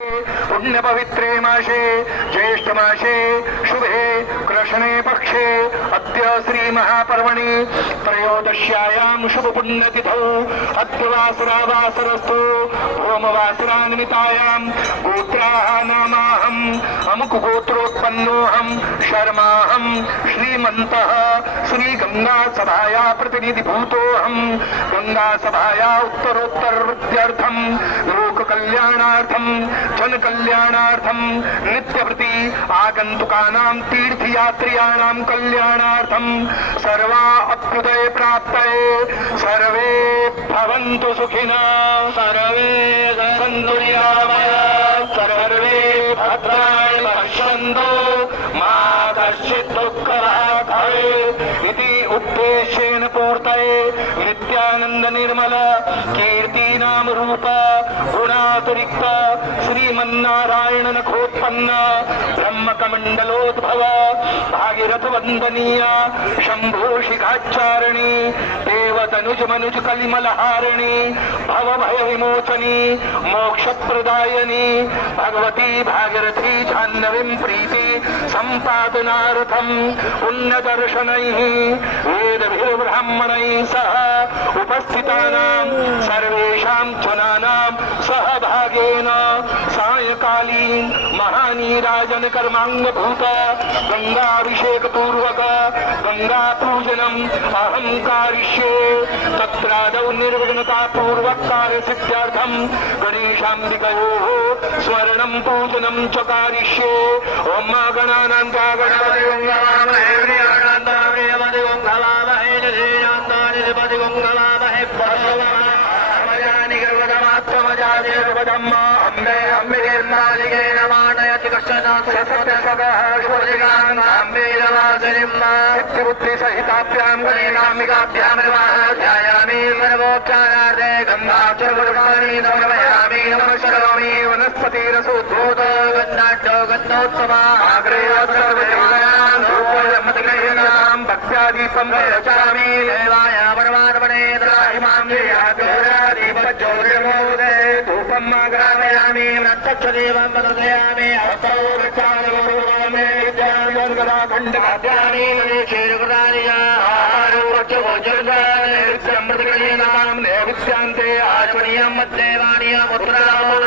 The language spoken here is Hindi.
पुण्यपवित्रे मासे ज्येष्ठमासे शुभे कृष्णे पक्षे अद्य श्रीमहापर्वणि त्रयोदश्यायां शुभपुण्यतिथौ अद्यवासरावासरस्तु होमवासरानिमित्तायां गोत्राः नामाहम् अमुकगोत्रोत्पन्नोऽहं शर्माहं श्रीमन्तः श्रीगङ्गासभाया प्रतिनिधिभूतोऽहं गङ्गासभाया उत्तरोत्तरवृद्ध्यर्थं लोककल्याणार्थं जनकल्याणार्थं नित्यप्रति आगन्तुकानां तीर्थयात्रियाणां कल्याणार्थं सर्वा अभ्युदय प्राप्तये सर्वे भवन्तु सुखिनः सर्वे सन्तु निरामयाः सर्वे भद्राणि पश्यन्तु मा कश्चित् दुःखभाग् भवेत् इति उद्देश्येन पूर्तये नित्यानन्द निर्मल कीर्तिनाम रूप गुणातिरिक्त श्रीमन्नारायण नखोत्पन्न ब्रह्मकमण्डलोद्भव भागीरथ वन्दनीय शम्भो शिखाचारिणी देवतनुज मनुज कलिमलहारिणी भवभय विमोचनी मोक्षप्रदायिनी भगवती भागीरथी जाह्नवीं प्रीति सम्पादनार्थं पुण्यदर्शनैः वेदभिर्ब्राह्मणैः सह उपस्थितानां सर्वेषां जनानां सहभागेन सायंकालीन महानीराजन कर्मांगभूत गंगाभिषेकपूर्वक गंगा पूजनम अहं कारिष्ये तत्रादौ निर्विघ्नतापूर्वक कार्यसिद्ध्यर्थं गणेशाम्बिकयोः स्वर्णं पूजनं च कारिष्ये ओम गणानां गणपति गंगामहे प्रियाणान्तामहे गंगामहे जयनान्तानि गंगामहे अम्बे अम्बिर्मालिके नमानयति कश्चन सिद्धिबुद्धिसहिताभ्यां गणेनाम्बिकाभ्यां ध्यायामि सर्वोपचारार्थे गन्धाक्षरपुष्पाणि समर्पयामि नमः शर्वामि वनस्पतिरसोद्भूत गन्धाढ्यो गन्धोत्तमा अग्रे सर्वदेवानां भक्त्यादीपं रचामि देवाय परमात्मने त्राहिमां दीपज्योतिर्मोदे धूपं ग्रामयामि नक्षदेवं प्रदर्शयामि हस्तौ वृक्षालवरोमे विद्याखण्डाध्यानि क्षेत्रकृतानि नैवेद्यान्ते आचरणीयं मद्देवानीयमुत्तरामो